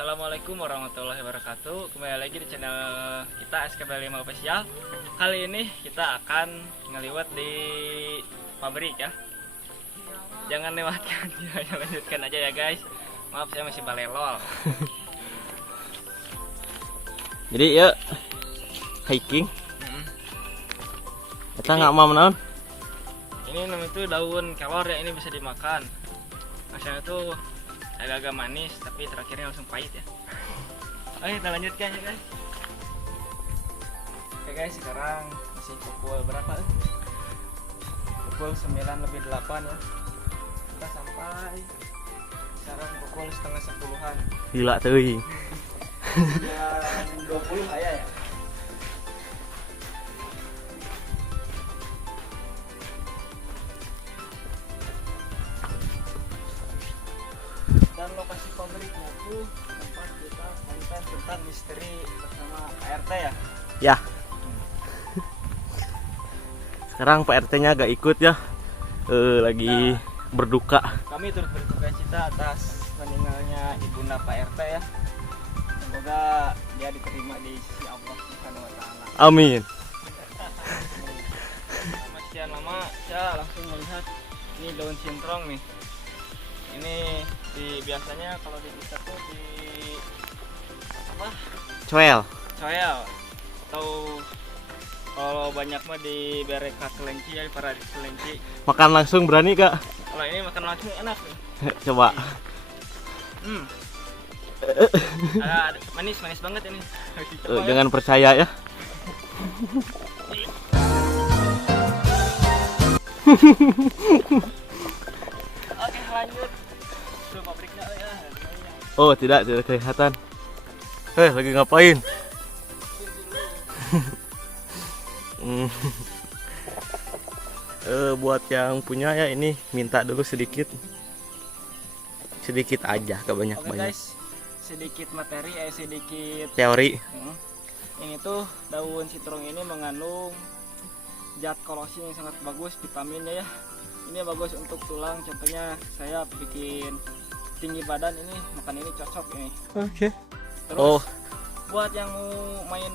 Assalamualaikum warahmatullahi wabarakatuh. Kembali lagi di channel kita SKP5 Official. Kali ini kita akan ngeliwat di pabrik ya. Jangan lewatkan ya, lanjutkan aja ya guys. Maaf saya masih balelol. Jadi ya hiking. Kita nggak mau menaun. Ini namanya itu daun kelor ya, ini bisa dimakan. Rasanya tuh agak-agak manis tapi terakhirnya langsung pahit ya. Oke, kita lanjutkan ya guys. Oke guys, sekarang masih pukul berapa? Pukul 9:08 ya. Kita sampai sekarang pukul setengah 10-an. Gila tuh. Jam 20 aya ya. Dan lokasi pabriknya tuh tempat kita konten tentang misteri bersama Pak RT ya. Ya. Sekarang Pak RT-nya agak ikut ya. Lagi berduka. Kami turut berduka cita atas meninggalnya ibunda Pak RT ya. Semoga dia diterima di sisi Allah Subhanahu wa taala. Amin. Sekian lama saya langsung melihat ini daun sintrong nih. Ini biasanya kalau di kita tuh di apa? Coel. Coel. Atau kalau banyak mah di bereka kelinci ya, para di kelinci. Makan langsung berani kak? Kalau ini makan langsung enak nih. Coba. Manis banget ini. Jangan percaya ya. Oke, lanjut. Belum pabriknya ya. Oh tidak kelihatan. Lagi ngapain? Buat yang punya ya ini minta dulu sedikit aja, Oke kebanyak-banyak. guys, sedikit materi sedikit Teori. Ini tuh daun sintrong ini mengandung zat kolosin yang sangat bagus, vitaminnya ya. Ini bagus untuk tulang, contohnya saya bikin tinggi badan ini makan ini cocok ini. Oke. Terus buat yang mau main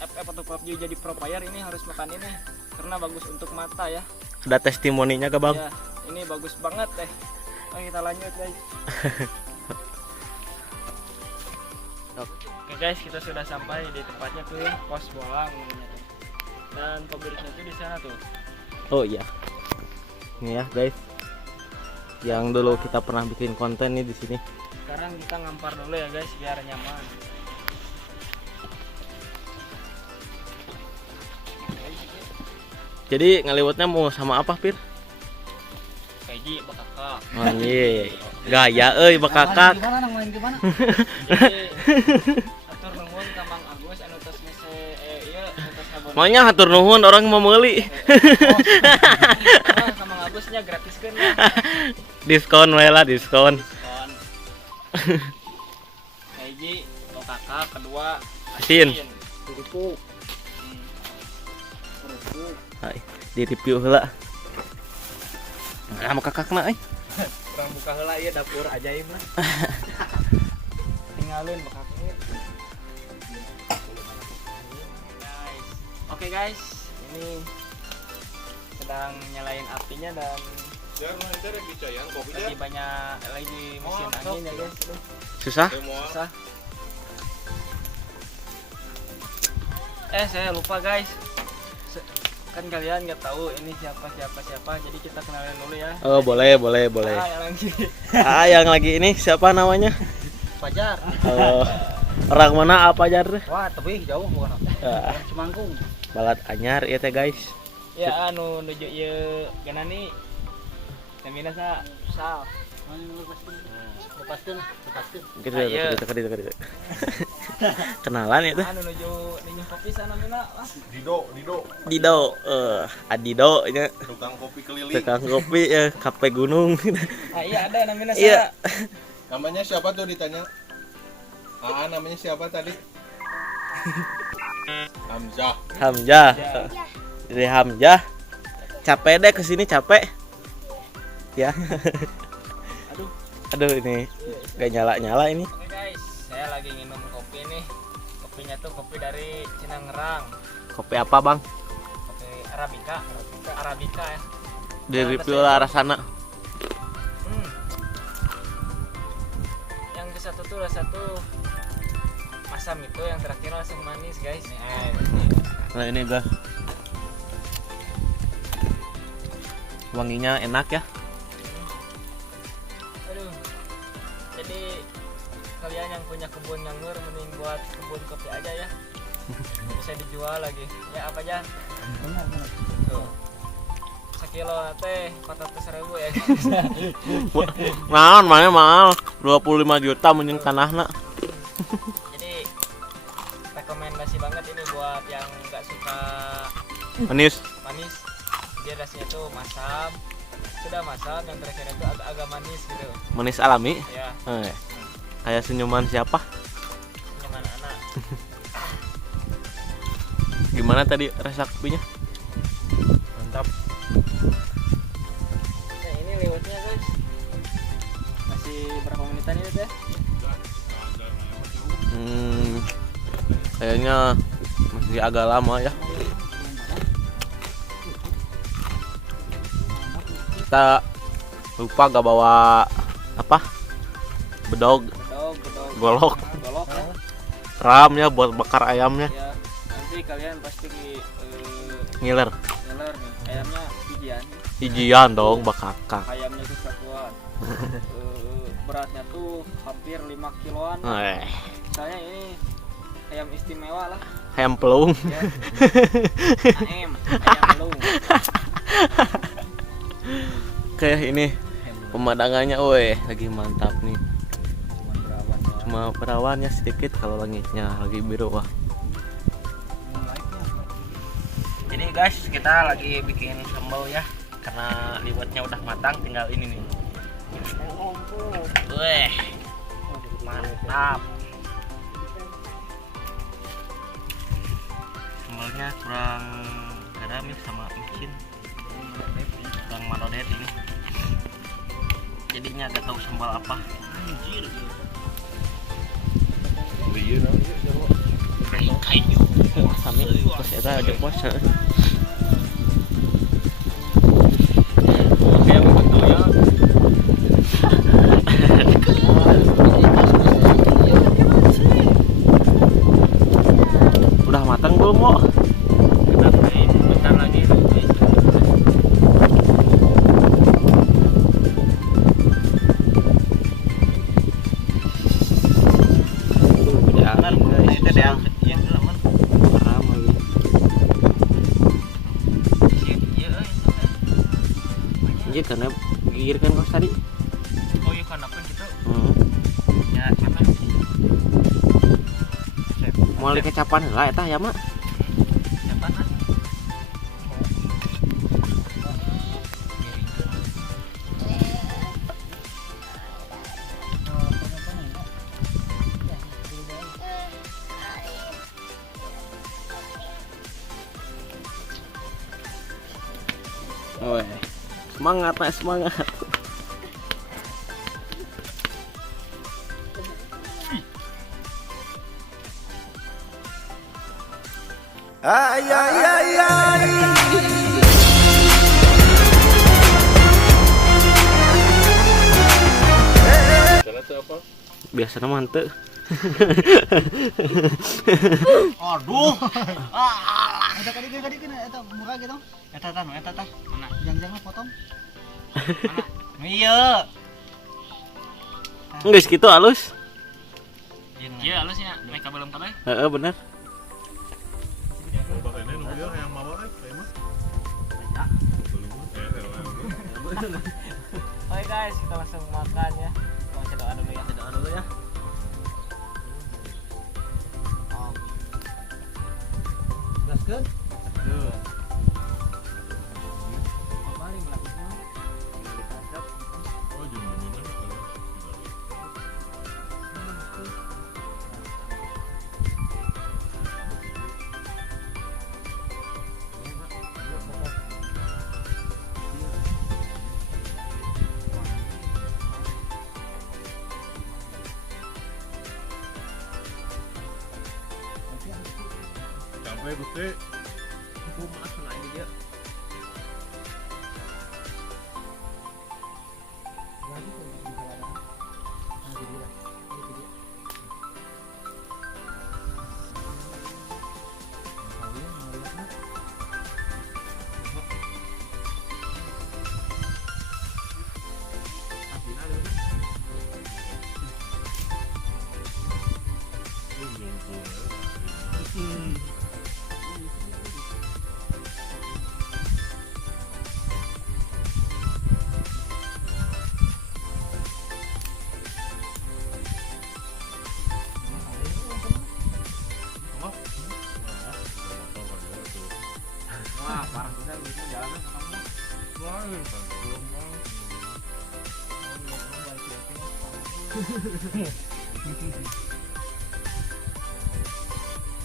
FF atau PUBG jadi pro player ini harus makan ini karena bagus untuk mata ya. Ada testimoninya gak bang? Ya, ini bagus banget deh. Oke, kita lanjut guys. Oke guys, kita sudah sampai di tempatnya tuh pos bolang dan pabriknya tuh di sana tuh. Oh iya. Ini ya guys. Yang dulu kita pernah bikin konten nih di sini. Sekarang kita ngampar dulu ya guys biar nyaman. Jadi ngeliwatnya mau sama apa Pir? Kaji bakakak. Anjir. Gaya bakakak. Gimana nang main gimana? Jadi atur nuhun ka Mang Agus anu tos ngese ieu tos ngabon. Maunya hatur nuhun orang mau meuli. Ka Mang Agusnya gratiskeun ya. Diskon we lah, diskon. Kaji bakakak, kedua Asin. Kerupuk. Hai, di review heula. Sama kakakna Kurang buka heula ieu dapur ajaib lah. Tinggalin bakaknya. Guys. Oke guys, ini sedang nyalain apinya dan lagi banyak lagi mesin angin ya guys. Susah? Susah. Saya lupa guys. Kan kalian nggak tahu ini siapa jadi kita kenalin dulu ya. Oh boleh. Yang lagi Yang lagi ini siapa namanya? Pajar. Orang mana apa jar? Wah, tapi jauh bukan apa. Cemangkung. Balat anyar ya teh guys. ya anu nuju ieu gana nih namina sa sal Lepaskan. Gitu. Ayo. Kenalan ya teh. anu nuju kopi sana namina lah. Dido, Adido nya Tukang kopi keliling. tukang kopi ya, kafe gunung. Iya ada namina sa. Iya. Namanya siapa tuh ditanya? Namanya siapa tadi? Hamzah. Hamzah. Dari Hamzah. Capek deh kesini capek. Ya. Aduh ini gak nyala ini. Oke guys, saya lagi minum kopi nih. Kopinya tuh kopi dari Cinangerang. Kopi apa bang? Kopi Arabica. Arabica ya. Di review lah rasana. Yang di satu tuh satu masam itu, yang terakhir langsung manis guys. Nah ini guys, wanginya enak ya. Aduh. Jadi kalian yang punya kebun nganggur mending buat kebun kopi aja ya. Bisa dijual lagi. Ya apa aja? Benar. Tuh. Sekilo teh 400.000 ya. Naon mana mahal 25 juta mending tanahna. Jadi rekomendasi banget ini buat yang nggak suka Manis. manis. Dia rasanya tuh masam. Sudah masam, yang terakhir itu agak-agak manis gitu. Manis alami. Ya, Kayak senyuman siapa? nyaman anak. Gimana tadi rasa kopinya? Mantap. Nah, ini lewatnya guys. Masih berapa menitan ini teh? Kayaknya masih agak lama ya. Kita lupa gak bawa apa? Bedog, Bedog. golok, Golok ya. ram ya buat bakar ayamnya. Ya, nanti kalian pasti Ngiler. ngeler nih. Ayamnya bijian. Ijian dong bakakak. Ayamnya tuh satuan. Beratnya tuh hampir 5 kiloan. Soalnya ini ayam istimewa lah. Ayam pelung. Ya. ayam belum. Kayak ini pemandangannya, woi lagi mantap nih. Cuma perawannya sedikit, kalau langitnya lagi biru wah. Jadi guys, kita lagi bikin sambal ya, karena liwetnya udah matang, tinggal ini nih. Weh, mantap. Sambalnya kurang garam ya, sama micin, kurang manodet ini. Jadinya agak tahu sambal apa. Anjir. Kami pas eta ada puasa. Oke, begitu ya. Udah matang belum, Mo? Bentar lagi. Anjir, karena gigir kan kos tadi. Oh iya, kenapa gitu? Ya, apa? Mau li kecapan lah eta ya mah. Siapa kan? Woi. Semangat, Mas, semangat. Ay, ay, ay, ay. Karena itu apa? Biasanya mantep. Aduh. Eta kadi eta muka gitu. Eta tah. Mana? Jangan potong. Mana? Iya. Geus kitu halus. Iya, halusnya. Mereka belum tahu. Heeh, bener. Bakainya nunggu yang mau kayak mah. Oke guys, kita langsung makan ya. Kita doa dulu ya. Doa dulu ya. Gaskeun. Oh, jumlahnya. Weh Gusti. Aku malas kena ini dia. Lagi tuh di kawanan. Nah, di dia. Di dia. Kalian ngeliatnya. Wah, parah bisa gitu jalannya kamu.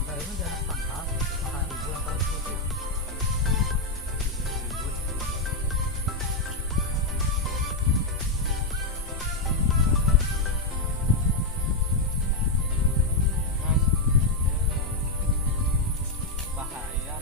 Nah, ini jangan tangkap. Makan ribu yang paling sedikit. Bahaya.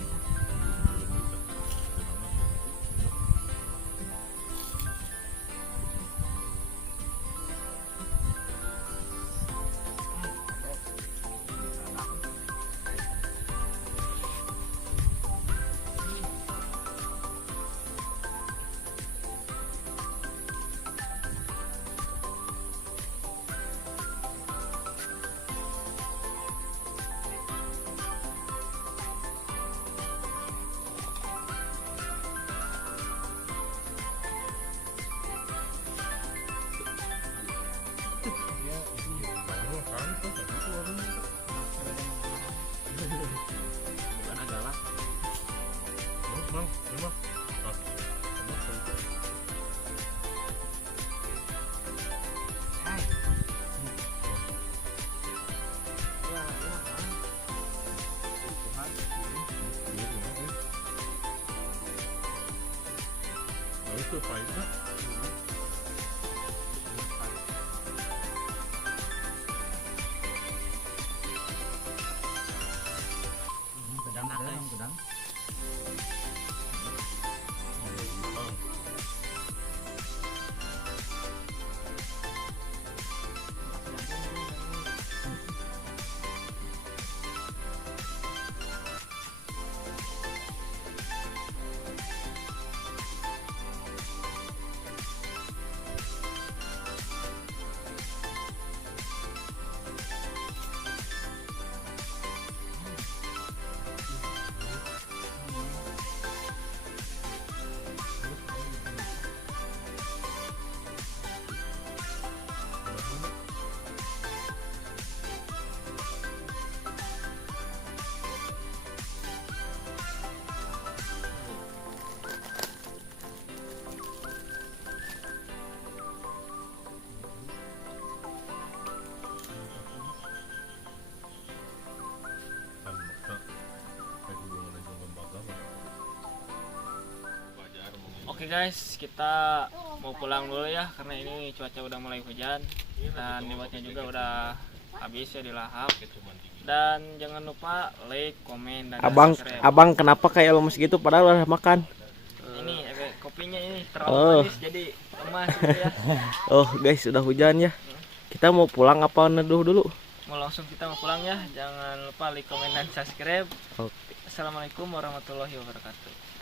Bukan galak. Itu pahitnya. Gedang. Oke guys, kita mau pulang dulu ya karena ini cuaca udah mulai hujan dan liwatnya juga udah habis ya dilahap. Dan jangan lupa like, komen dan subscribe. Abang kenapa kayak lemes gitu padahal udah makan? Ini kopinya ini terlalu Oh. manis jadi lemas gitu ya. Oh guys, udah hujan ya. Kita mau pulang apa neduh dulu? Mau langsung kita mau pulang ya. Jangan lupa like, komen dan subscribe. Oke. Assalamualaikum warahmatullahi wabarakatuh.